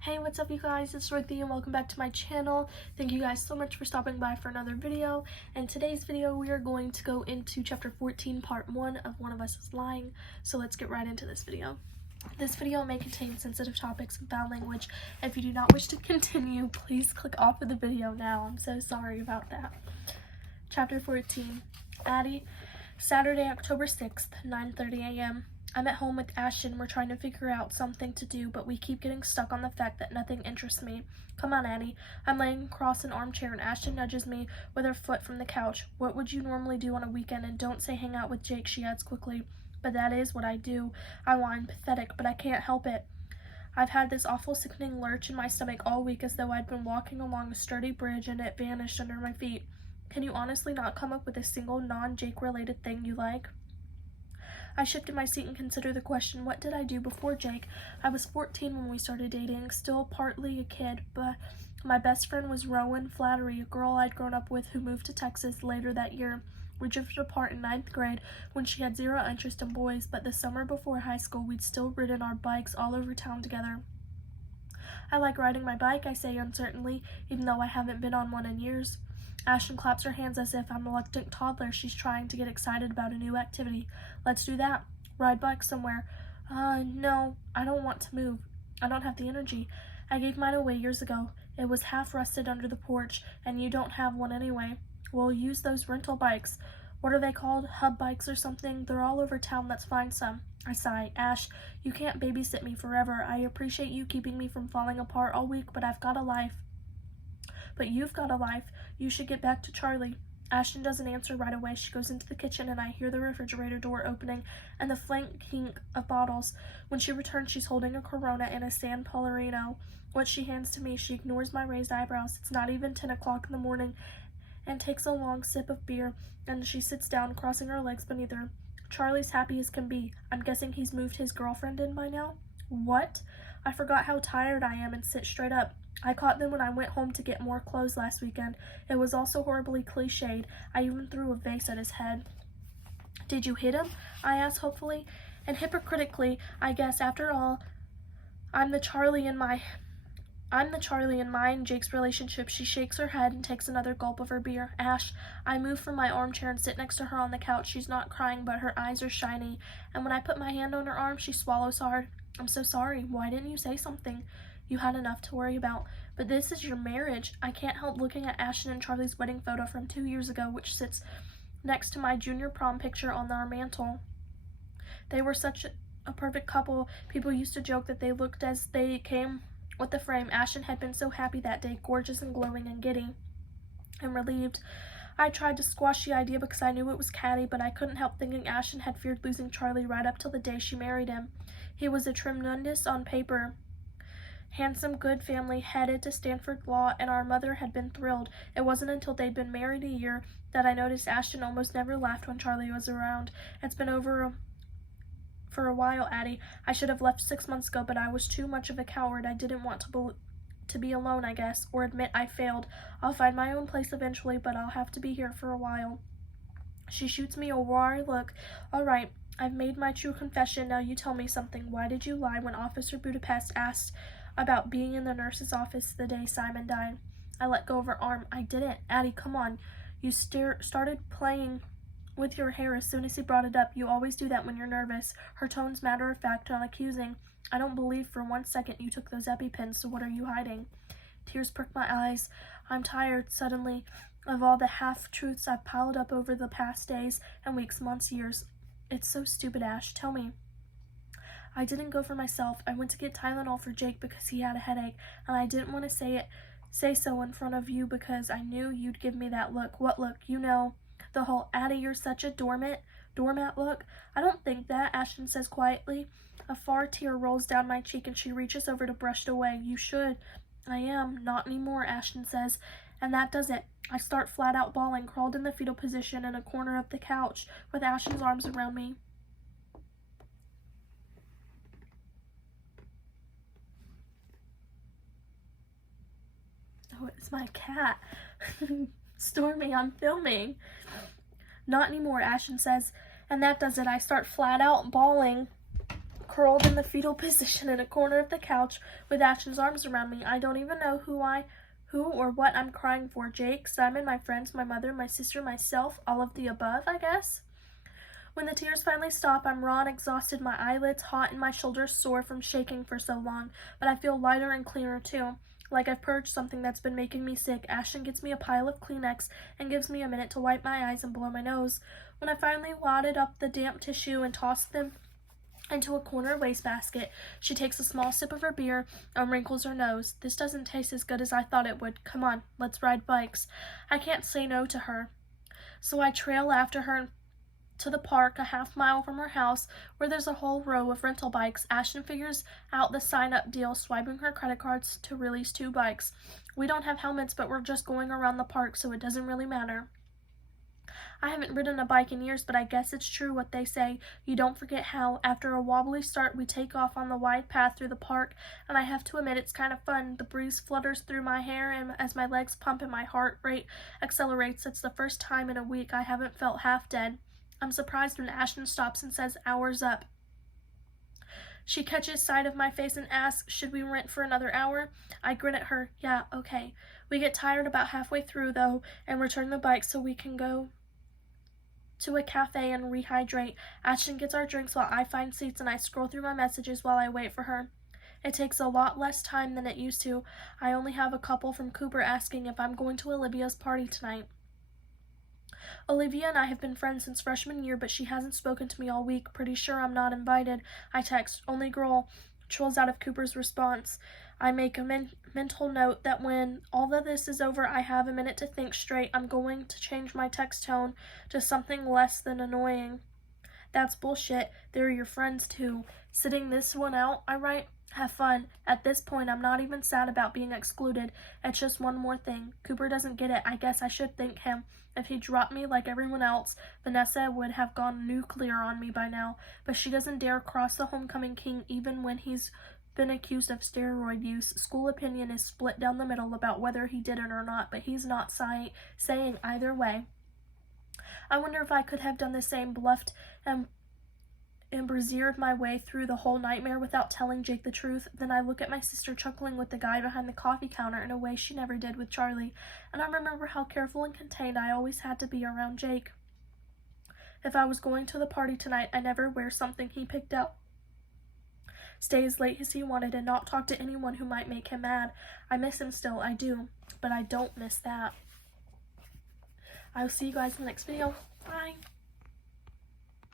Hey, what's up you guys? It's Ch14 and welcome back to my channel. Thank you guys so much for stopping by for another video. In today's video, we are going to go into Chapter 14, Part 1 of One of Us is Lying. So let's get right into this video. This video may contain sensitive topics and foul language. If you do not wish to continue, please click off of the video now. I'm so sorry about that. Chapter 14, Addie, Saturday, October 6th, 9:30 a.m. I'm at home with Ashton. We're trying to figure out something to do, but we keep getting stuck on the fact that nothing interests me. Come on, Addie. I'm laying across an armchair and Ashton nudges me with her foot from the couch. What would you normally do on a weekend? And don't say hang out with Jake, she adds quickly. But that is what I do. I whine, pathetic, but I can't help it. I've had this awful sickening lurch in my stomach all week as though I'd been walking along a sturdy bridge and it vanished under my feet. Can you honestly not come up with a single non-Jake related thing you like? I shifted my seat and considered the question, what did I do before Jake? I was 14 when we started dating, still partly a kid, but my best friend was Rowan Flattery, a girl I'd grown up with who moved to Texas later that year. We drifted apart in 9th grade when she had zero interest in boys, but the summer before high school we'd still ridden our bikes all over town together. I like riding my bike, I say uncertainly, even though I haven't been on one in years. Ashton claps her hands as if I'm a reluctant toddler. She's trying to get excited about a new activity. Let's do that. Ride bikes somewhere. No, I don't want to move. I don't have the energy. I gave mine away years ago. It was half rusted under the porch, and you don't have one anyway. We'll use those rental bikes. What are they called? Hub bikes or something? They're all over town. Let's find some. I sigh. Ash, you can't babysit me forever. I appreciate you keeping me from falling apart all week, but I've got a life. But you've got a life. You should get back to Charlie. Ashton doesn't answer right away. She goes into the kitchen and I hear the refrigerator door opening and the flanking of bottles. When she returns, she's holding a Corona and a San Pellegrino. What she hands to me, she ignores my raised eyebrows. It's not even 10 o'clock in the morning, and takes a long sip of beer, and she sits down, crossing her legs beneath her. Charlie's happy as can be. I'm guessing he's moved his girlfriend in by now? What? I forgot how tired I am and sit straight up. I caught them when I went home to get more clothes last weekend. It was also horribly cliched. I even threw a vase at his head. Did you hit him? I asked hopefully. And hypocritically, I guess, after all, I'm the Charlie in my and Jake's relationship. She shakes her head and takes another gulp of her beer. Ash, I move from my armchair and sit next to her on the couch. She's not crying, but her eyes are shiny. And when I put my hand on her arm, she swallows hard. I'm so sorry. Why didn't you say something? You had enough to worry about. But this is your marriage. I can't help looking at Ashton and Charlie's wedding photo from 2 years ago, which sits next to my junior prom picture on our mantle. They were such a perfect couple. People used to joke that they looked as they came with the frame. Ashton had been so happy that day, gorgeous and glowing and giddy and relieved. I tried to squash the idea because I knew it was catty, but I couldn't help thinking Ashton had feared losing Charlie right up till the day she married him. He was a tremendous on paper. Handsome, good family, headed to Stanford Law, and our mother had been thrilled. It wasn't until they'd been married a year that I noticed Ashton almost never laughed when Charlie was around. It's been over for a while, Addie. I should have left 6 months ago, but I was too much of a coward. I didn't want to be alone, I guess, or admit I failed. I'll find my own place eventually, but I'll have to be here for a while. She shoots me a wry look. All right, I've made my true confession. Now you tell me something. Why did you lie when Officer Budapest asked about being in the nurse's office the day Simon died? I let go of her arm. I didn't. Addie, come on. You started playing with your hair as soon as he brought it up. You always do that when you're nervous. Her tone's matter of fact, not accusing. I don't believe for 1 second you took those EpiPens, so what are you hiding? Tears prick my eyes. I'm tired, suddenly, of all the half-truths I've piled up over the past days and weeks, months, years. It's so stupid, Ash. Tell me. I didn't go for myself. I went to get Tylenol for Jake because he had a headache, and I didn't want to say so in front of you because I knew you'd give me that look. What look? You know, the whole Addie, you're such a doormat look. I don't think that, Ashton says quietly. A far tear rolls down my cheek and she reaches over to brush it away. You should. I am. Not anymore, Ashton says. And that does it. I start flat out bawling, crawled in the fetal position in a corner of the couch with Ashton's arms around me. Oh, it's my cat. Stormy, I'm filming. Not anymore, Ashton says. And that does it. I start flat out bawling, curled in the fetal position in a corner of the couch with Ashton's arms around me. I don't even know who or what I'm crying for. Jake, Simon, my friends, my mother, my sister, myself, all of the above, I guess. When the tears finally stop, I'm raw and exhausted, my eyelids hot and my shoulders sore from shaking for so long, but I feel lighter and clearer too. Like I've purged something that's been making me sick. Ashton gets me a pile of Kleenex and gives me a minute to wipe my eyes and blow my nose. When I finally wadded up the damp tissue and tossed them into a corner wastebasket, she takes a small sip of her beer and wrinkles her nose. This doesn't taste as good as I thought it would. Come on, let's ride bikes. I can't say no to her. So I trail after her to the park a half-mile from her house where there's a whole row of rental bikes. Ashton figures out the sign-up deal, swiping her credit cards to release 2 bikes. We don't have helmets, but we're just going around the park, so it doesn't really matter. I haven't ridden a bike in years, but I guess it's true what they say. You don't forget how. After a wobbly start, we take off on the wide path through the park, and I have to admit it's kind of fun. The breeze flutters through my hair, and as my legs pump and my heart rate accelerates, it's the first time in a week I haven't felt half dead. I'm surprised when Ashton stops and says, "Hour's up." She catches sight of my face and asks, "Should we rent for another hour?" I grin at her. Yeah, okay. We get tired about halfway through, though, and return the bike so we can go to a cafe and rehydrate. Ashton gets our drinks while I find seats, and I scroll through my messages while I wait for her. It takes a lot less time than it used to. I only have a couple from Cooper asking if I'm going to Olivia's party tonight. Olivia and I have been friends since freshman year, but she hasn't spoken to me all week. Pretty sure I'm not invited. I text, "Only girl," trolls out of Cooper's response. I make a mental note that when all of this is over, I have a minute to think straight. I'm going to change my text tone to something less than annoying. "That's bullshit. They're your friends too." Sitting this one out, I write, "Have fun." At this point, I'm not even sad about being excluded. It's just one more thing. Cooper doesn't get it. I guess I should thank him. If he dropped me like everyone else, Vanessa would have gone nuclear on me by now. But she doesn't dare cross the homecoming king even when he's been accused of steroid use. School opinion is split down the middle about whether he did it or not, but he's not saying either way. I wonder if I could have done the same, bluffed and brassiered my way through the whole nightmare without telling Jake the truth. Then I look at my sister chuckling with the guy behind the coffee counter in a way she never did with Charlie, and I remember how careful and contained I always had to be around Jake. If I was going to the party tonight, I never wear something he picked out, stay as late as he wanted, and not talk to anyone who might make him mad. I miss him still, I do, but I don't miss that. I'll see you guys in the next video. Bye!